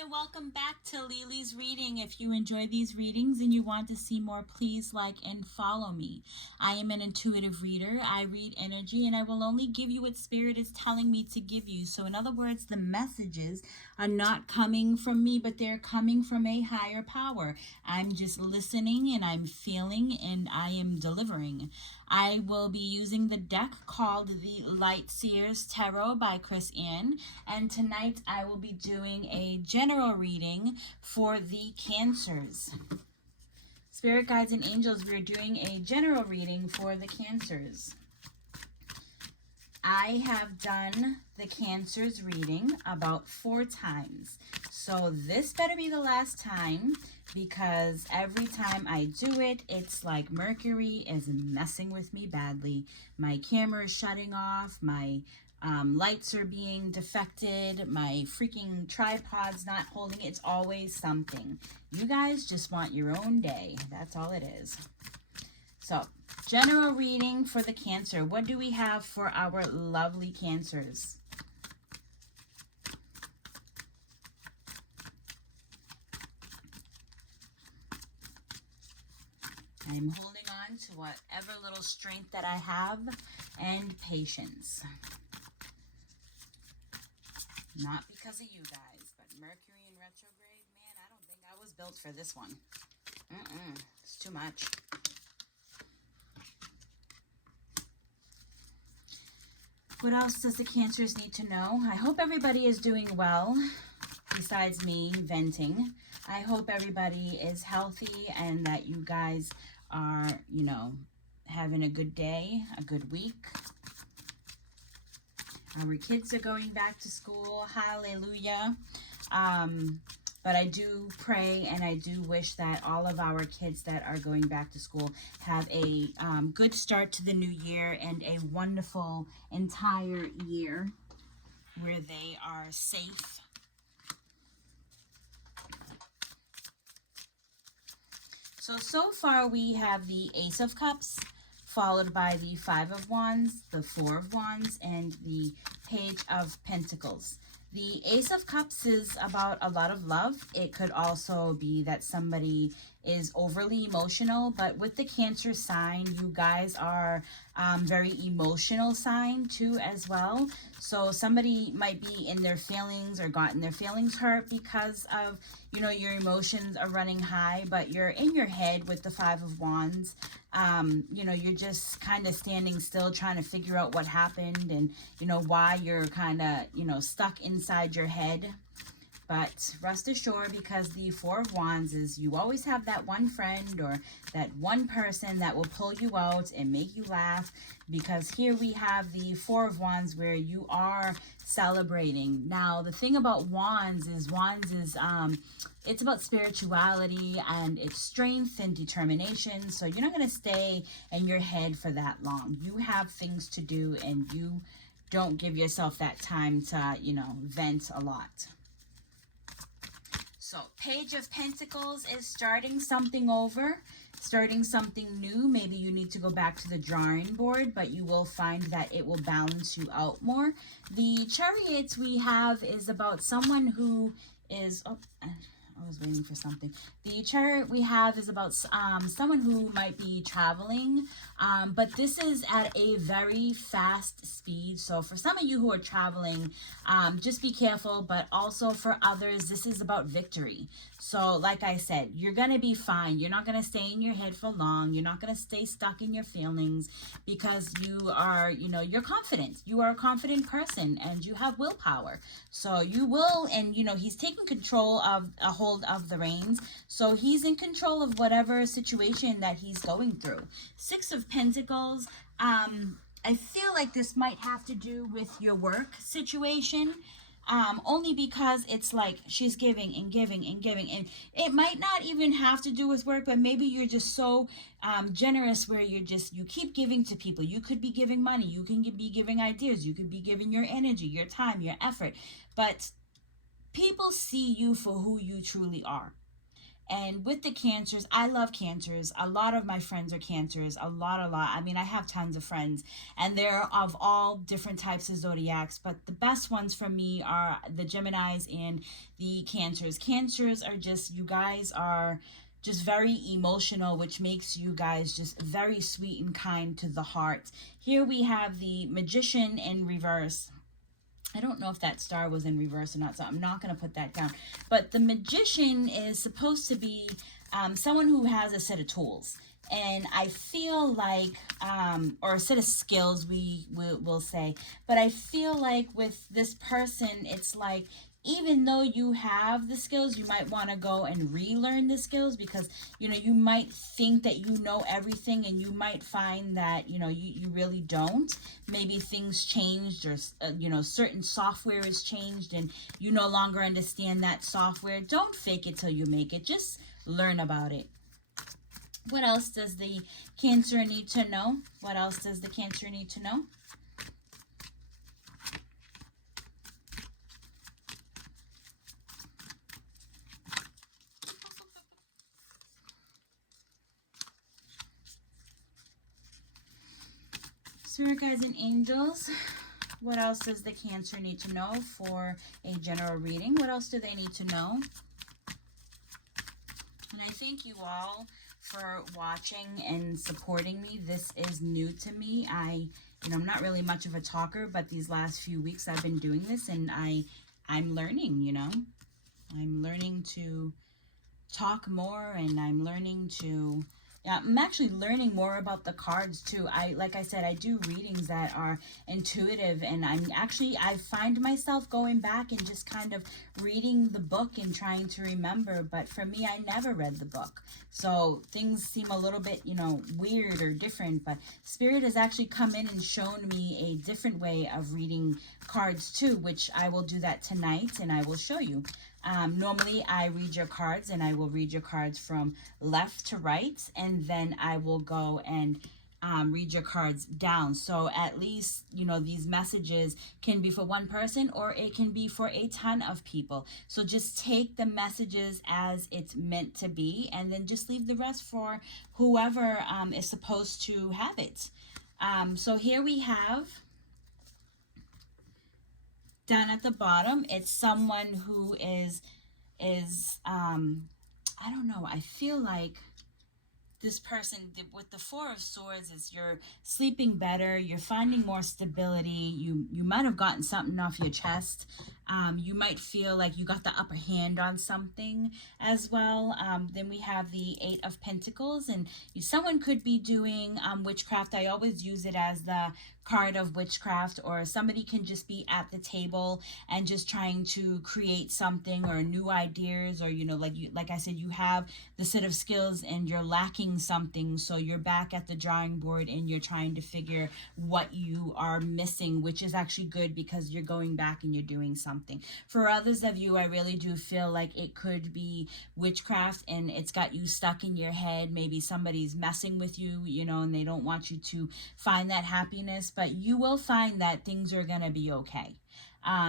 and welcome back to Lily's Reading. If you enjoy these readings and you want to see more, please like and follow me. I am an intuitive reader. I read energy and I will only give you what spirit is telling me to give you. So in other words, the messages are not coming from me, but they're coming from a higher power. I'm just listening and I'm feeling and I am delivering. I will be using the deck called the Light Seers Tarot by Chris Ann, and tonight I will be doing a general reading for the Cancers. Spirit guides and angels, we're doing a general reading for the Cancers. I have done the Cancers reading about 4 times. So this better be the last time, because every time I do it, it's like Mercury is messing with me badly. My camera is shutting off, my lights are being defected, my freaking tripod's not holding. It's always something. You guys just want your own day. That's all it is. So, general reading for the Cancer. What do we have for our lovely Cancers? I'm holding on to whatever little strength that I have and patience. Not because of you guys, but Mercury in retrograde, man, I don't think I was built for this one. It's too much. What else does the Cancers need to know? I hope everybody is doing well, besides me venting. I hope everybody is healthy and that you guys are, having a good day, a good week. Our kids are going back to school. Hallelujah. But I do pray and I do wish that all of our kids that are going back to school have a good start to the new year and a wonderful entire year where they are safe. So far we have the Ace of Cups, followed by the Five of Wands, the Four of Wands, and the Page of Pentacles. The Ace of Cups is about a lot of love. It could also be that somebody is overly emotional, but with the Cancer sign, you guys are very emotional sign too as well. So somebody might be in their feelings or gotten their feelings hurt because of, your emotions are running high, but you're in your head with the Five of Wands. You're just kind of standing still trying to figure out what happened and, why you're kind of, stuck inside your head. But rest assured, because the Four of Wands is you always have that one friend or that one person that will pull you out and make you laugh, because here we have the Four of Wands where you are celebrating. Now, the thing about Wands is it's about spirituality and it's strength and determination. So you're not going to stay in your head for that long. You have things to do and you don't give yourself that time to, vent a lot. So, Page of Pentacles is starting something over, starting something new. Maybe you need to go back to the drawing board, but you will find that it will balance you out more. The Chariots we have is about someone who is... I was waiting for something. The chart we have is about someone who might be traveling, but this is at a very fast speed. So for some of you who are traveling, just be careful, but also for others, this is about victory. So like I said, you're going to be fine. You're not going to stay in your head for long. You're not going to stay stuck in your feelings because you are, you're confident. You are a confident person and you have willpower. So you will, and he's taking control of a hold of the reins. So he's in control of whatever situation that he's going through. Six of Pentacles. I feel like this might have to do with your work situation. Only because it's like she's giving and giving and giving, and it might not even have to do with work, but maybe you're just so generous where you keep giving to people. You could be giving money, you can be giving ideas, you could be giving your energy, your time, your effort, but people see you for who you truly are. And with the Cancers, I love Cancers. A lot of my friends are Cancers. A lot. I mean, I have tons of friends, and they're of all different types of zodiacs. But the best ones for me are the Geminis and the Cancers. Cancers are just, you guys are just very emotional, which makes you guys just very sweet and kind to the heart. Here we have the Magician in reverse. I don't know if that star was in reverse or not, so I'm not going to put that down. But the Magician is supposed to be someone who has a set of tools. And I feel like, or a set of skills, we will say. But I feel like with this person, it's like, even though you have the skills, you might want to go and relearn the skills, because, you know, you might think that you know everything, and you might find that, you know, you really don't. Maybe things changed, or, you know, certain software is changed and you no longer understand that software. Don't fake it till you make it. Just learn about it. What else does the Cancer need to know? What else does the Cancer need to know? Spirit guides and angels, what else does the Cancer need to know for a general reading? What else do they need to know? And I thank you all for watching and supporting me. This is new to me. I'm not really much of a talker, but these last few weeks I've been doing this, and I'm learning, you know. I'm learning to talk more, and I'm learning to, I'm actually learning more about the cards too. Like I said, I do readings that are intuitive, and I find myself going back and just kind of reading the book and trying to remember. But for me, I never read the book, so things seem a little bit, you know, weird or different. But Spirit has actually come in and shown me a different way of reading cards too, which I will do that tonight, and I will show you. Normally I read your cards, and I will read your cards from left to right, and then I will go and read your cards down. So at least, you know, these messages can be for one person, or it can be for a ton of people. So just take the messages as it's meant to be, and then just leave the rest for whoever is supposed to have it. So here we have, down at the bottom, it's someone who is I don't know, I feel like this person with the Four of Swords is, you're sleeping better, you're finding more stability, you might have gotten something off your chest. You might feel like you got the upper hand on something as well. Then we have the Eight of Pentacles, and someone could be doing witchcraft. I always use it as the card of witchcraft, or somebody can just be at the table and just trying to create something, or new ideas, or, you know, like I said, you have the set of skills and you're lacking something, so you're back at the drawing board and you're trying to figure what you are missing, which is actually good, because you're going back and you're doing something. For others of you, I really do feel like it could be witchcraft, and it's got you stuck in your head. Maybe somebody's messing with you, you know, and they don't want you to find that happiness, but you will find that things are gonna be okay.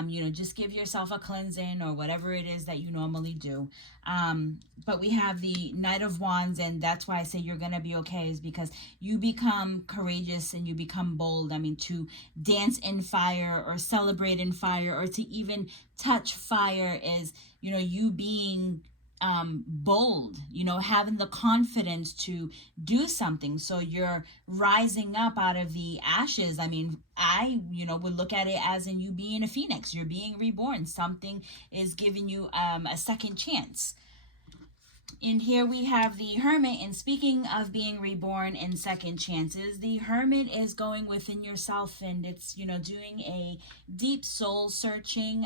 You know, just give yourself a cleansing, or whatever it is that you normally do. But we have the Knight of Wands, and that's why I say you're gonna be okay, is because you become courageous and you become bold. I mean, to dance in fire, or celebrate in fire, or to even touch fire is, you know, you being bold, you know, having the confidence to do something. So you're rising up out of the ashes. I mean, you know, would look at it as in you being a phoenix. You're being reborn. Something is giving you a second chance. And here we have the Hermit, and speaking of being reborn and second chances, the Hermit is going within yourself, and it's, you know, doing a deep soul searching.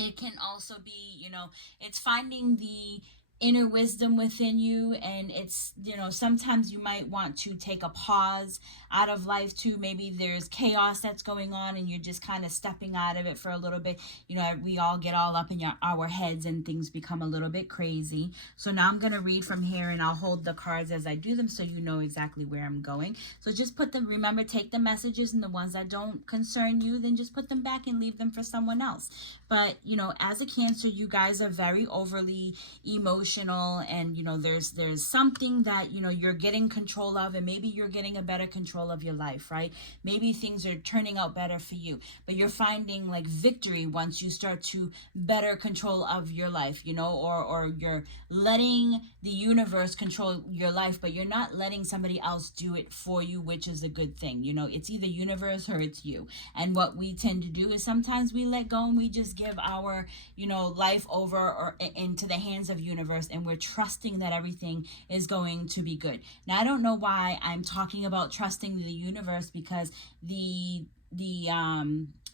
It can also be, you know, it's finding the inner wisdom within you, and it's, you know, sometimes you might want to take a pause out of life too. Maybe there's chaos that's going on, and you're just kind of stepping out of it for a little bit. You know, we all get all up in our heads, and things become a little bit crazy. So now I'm going to read from here, and I'll hold the cards as I do them, so you know exactly where I'm going. So just put them, remember, take the messages, and the ones that don't concern you, then just put them back and leave them for someone else. But, you know, as a Cancer, you guys are very overly emotional emotional, and there's something that you're getting control of, and maybe you're getting a better control of your life, right? Maybe things are turning out better for you, but you're finding like victory once you start to better control of your life, or you're letting the universe control your life, but you're not letting somebody else do it for you, which is a good thing. It's either universe or it's you. And what we tend to do is sometimes we let go and we just give our life over or into the hands of universe, and we're trusting that everything is going to be good. Now, I don't know why I'm talking about trusting the universe, because the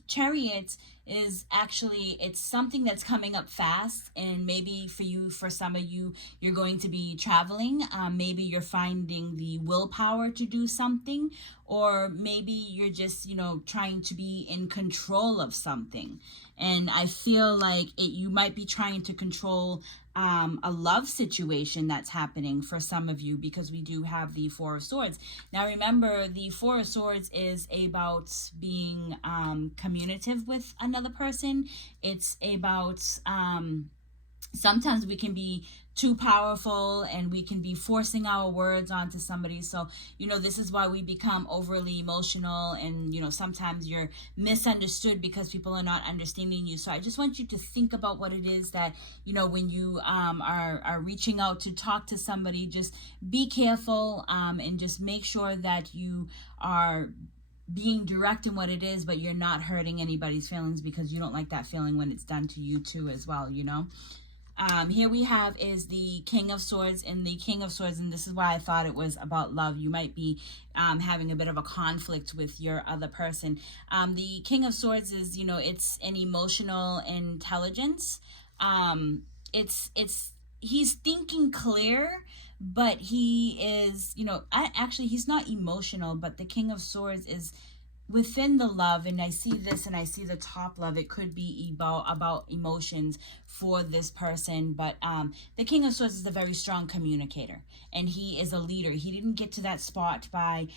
Chariot is actually, it's something that's coming up fast, and maybe for some of you, you're going to be traveling. Maybe you're finding the willpower to do something, or maybe you're just trying to be in control of something. And I feel like you might be trying to control a love situation that's happening for some of you, because we do have the Four of Swords. Now remember, the Four of Swords is about being communicative with another person. It's about sometimes we can be too powerful, and we can be forcing our words onto somebody. So, this is why we become overly emotional, and, sometimes you're misunderstood because people are not understanding you. So I just want you to think about what it is that, when you are reaching out to talk to somebody, just be careful, and just make sure that you are being direct in what it is, but you're not hurting anybody's feelings, because you don't like that feeling when it's done to you too as well, Here we have is the King of Swords, and the King of Swords, and this is why I thought it was about love. You might be having a bit of a conflict with your other person. The King of Swords is, it's an emotional intelligence. He's thinking clear, but he is, actually he's not emotional, but the King of Swords is within the love. And I see this, and I see the top love. It could be about emotions for this person, but the King of Swords is a very strong communicator, and he is a leader. He didn't get to that spot by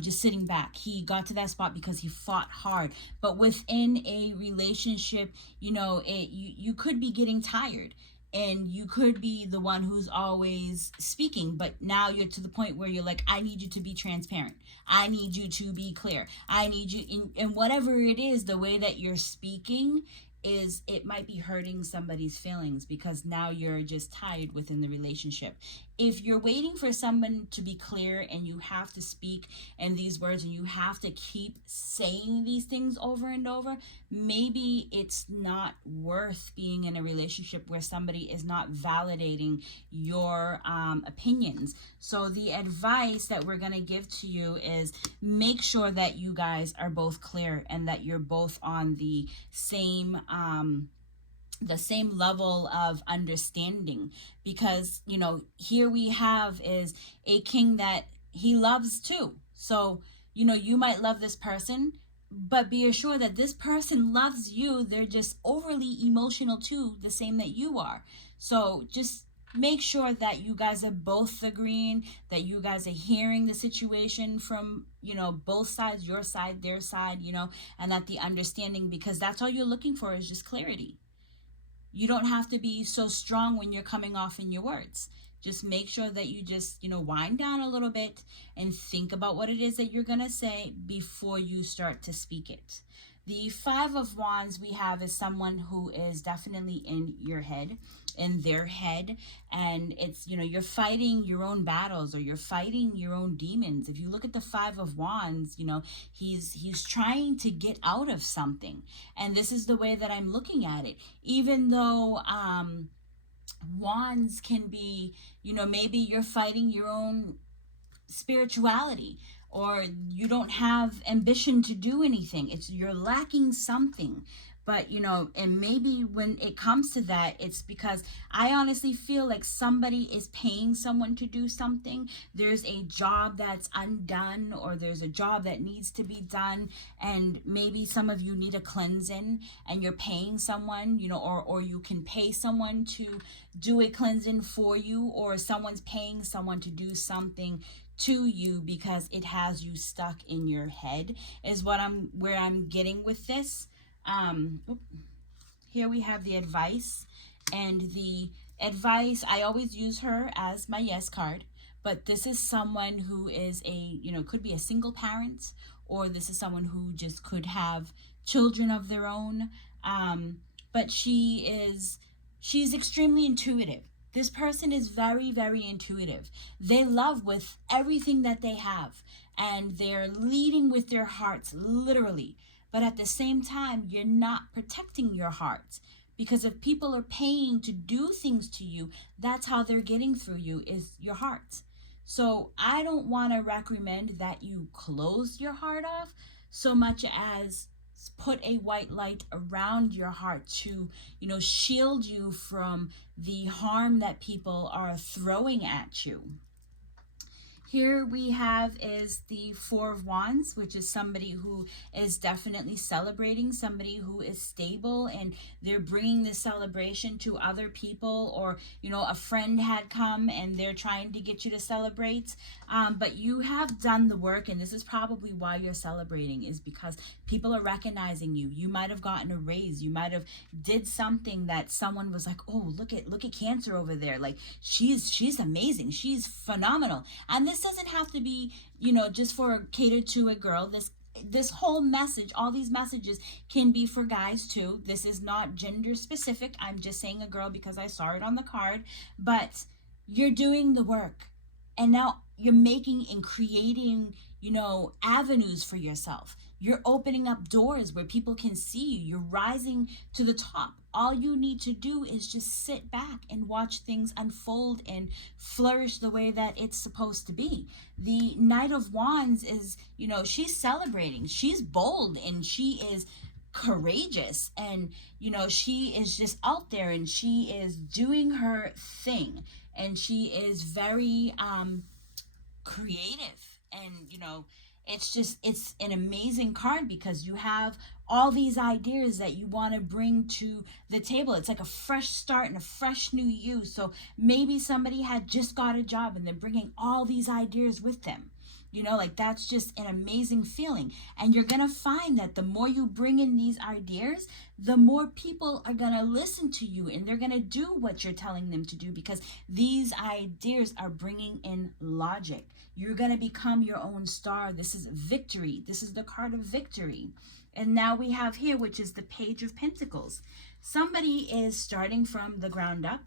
just sitting back. He got to that spot because he fought hard. But within a relationship, you could be getting tired, and you could be the one who's always speaking, but now you're to the point where you're like, I need you to be transparent. I need you to be clear. I need you, and whatever it is, the way that you're speaking it might be hurting somebody's feelings, because now you're just tired within the relationship. If you're waiting for someone to be clear, and you have to speak in these words, and you have to keep saying these things over and over, maybe it's not worth being in a relationship where somebody is not validating your opinions. So the advice that we're going to give to you is make sure that you guys are both clear, and that you're both on the same level of understanding, because here we have is a king that he loves too. So you might love this person, but be assured that this person loves you. They're just overly emotional too, the same that you are. So just make sure that you guys are both agreeing, that you guys are hearing the situation from both sides, your side, their side, and that the understanding, because that's all you're looking for, is just clarity. You don't have to be so strong when you're coming off in your words. Just make sure that you just, wind down a little bit and think about what it is that you're going to say before you start to speak it. The Five of Wands we have is someone who is definitely in your head, in their head, and it's, you're fighting your own battles, or you're fighting your own demons. If you look at the Five of Wands, he's trying to get out of something, and this is the way that I'm looking at it. Even though wands can be, maybe you're fighting your own spirituality, or you don't have ambition to do anything. You're lacking something. But, and maybe when it comes to that, it's because I honestly feel like somebody is paying someone to do something. There's a job that's undone, or there's a job that needs to be done. And maybe some of you need a cleansing, and you're paying someone, or you can pay someone to do a cleansing for you, or someone's paying someone to do something to you because it has you stuck in your head, is where I'm getting with this. Here we have the advice, and the Advice, I always use her as my yes card, but this is someone who is could be a single parent, or this is someone who just could have children of their own. But she's extremely intuitive. This person is very, very intuitive. They love with everything that they have, and they're leading with their hearts, literally. But at the same time, you're not protecting your heart, because if people are paying to do things to you, that's how they're getting through you, is your heart. So I don't want to recommend that you close your heart off so much as put a white light around your heart to, shield you from the harm that people are throwing at you. Here we have is the Four of Wands, which is somebody who is definitely celebrating, somebody who is stable, and they're bringing this celebration to other people, or, a friend had come and they're trying to get you to celebrate. But you have done the work, and this is probably why you're celebrating, is because people are recognizing you. You might have gotten a raise. You might have did something that someone was like, oh, look at Cancer over there. Like, she's amazing. She's phenomenal. And this doesn't have to be, just for catered to a girl. This whole message, all these messages can be for guys too. This is not gender specific. I'm just saying a girl because I saw it on the card. But you're doing the work, and now you're making and creating, avenues for yourself. You're opening up doors where people can see you. You're rising to the top. All you need to do is just sit back and watch things unfold and flourish the way that it's supposed to be. The Knight of Wands is, she's celebrating. She's bold, and she is courageous, and she is just out there, and she is doing her thing, and she is very creative. And it's an amazing card, because you have all these ideas that you want to bring to the table. It's like a fresh start and a fresh new you. So maybe somebody had just got a job and they're bringing all these ideas with them. That's just an amazing feeling. And you're going to find that the more you bring in these ideas, the more people are going to listen to you, and they're going to do what you're telling them to do, because these ideas are bringing in logic. You're going to become your own star. This is victory. This is the card of victory. And now we have here, which is the Page of Pentacles. Somebody is starting from the ground up,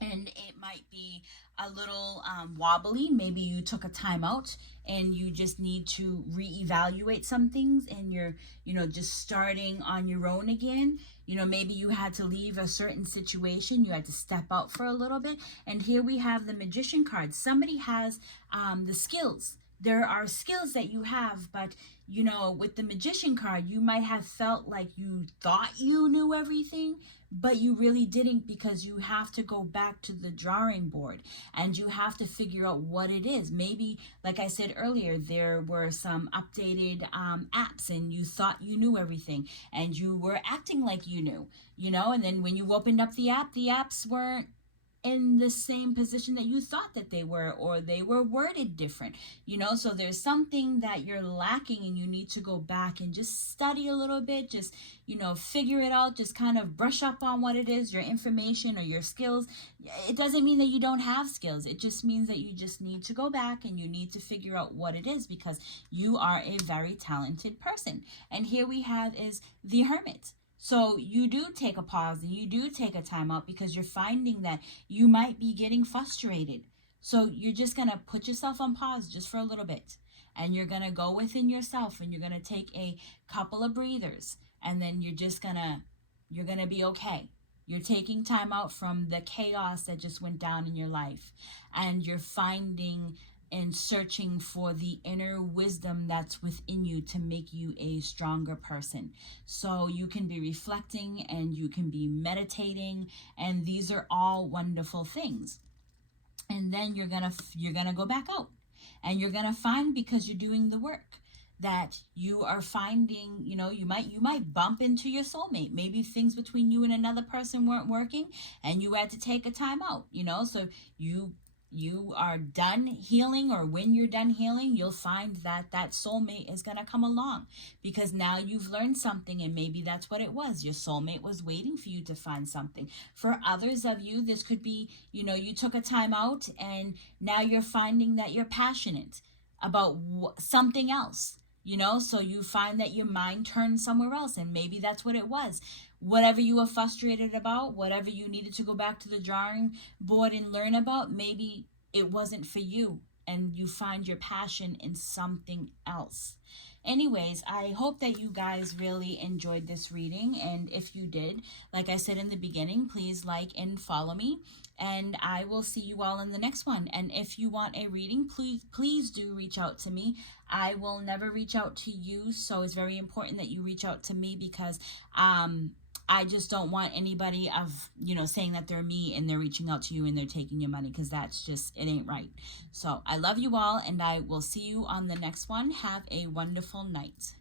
and it might be a little wobbly. Maybe you took a time out and you just need to reevaluate some things, and you're, just starting on your own again. Maybe you had to leave a certain situation. You had to step out for a little bit. And here we have the Magician card. Somebody has the skills. There are skills that you have, but with the Magician card, you might have felt like you thought you knew everything, but you really didn't, because you have to go back to the drawing board and you have to figure out what it is. Maybe, like I said earlier, there were some updated apps, and you thought you knew everything, and you were acting like you knew, and then when you opened up the apps weren't in the same position that you thought that they were, or they were worded different. So there's something that you're lacking, and you need to go back and just study a little bit, just figure it out, just kind of brush up on what it is, your information or your skills. It doesn't mean that you don't have skills. It just means that you just need to go back and you need to figure out what it is, because you are a very talented person. And here we have is the Hermit. So you do take a pause and you do take a time out, because you're finding that you might be getting frustrated. So you're just going to put yourself on pause just for a little bit. And you're going to go within yourself, and you're going to take a couple of breathers, and then you're going to be okay. You're taking time out from the chaos that just went down in your life, and you're finding and searching for the inner wisdom that's within you to make you a stronger person. So you can be reflecting and you can be meditating, and these are all wonderful things. And then you're gonna go back out, and you're gonna find, because you're doing the work, that you are finding, you might bump into your soulmate. Maybe things between you and another person weren't working, and you had to take a time out, so you you are done healing, or when you're done healing, you'll find that that soulmate is going to come along, because now you've learned something, and maybe that's what it was. Your soulmate was waiting for you to find something. For others of you, this could be, you took a time out and now you're finding that you're passionate about something else. So you find that your mind turned somewhere else, and maybe that's what it was. Whatever you were frustrated about, whatever you needed to go back to the drawing board and learn about, maybe it wasn't for you, and you find your passion in something else. Anyways, I hope that you guys really enjoyed this reading, and if you did, like I said in the beginning, please like and follow me, and I will see you all in the next one. And if you want a reading, please do reach out to me. I will never reach out to you, so it's very important that you reach out to me, because I just don't want anybody saying that they're me and they're reaching out to you and they're taking your money, because that's just, it ain't right. So I love you all, and I will see you on the next one. Have a wonderful night.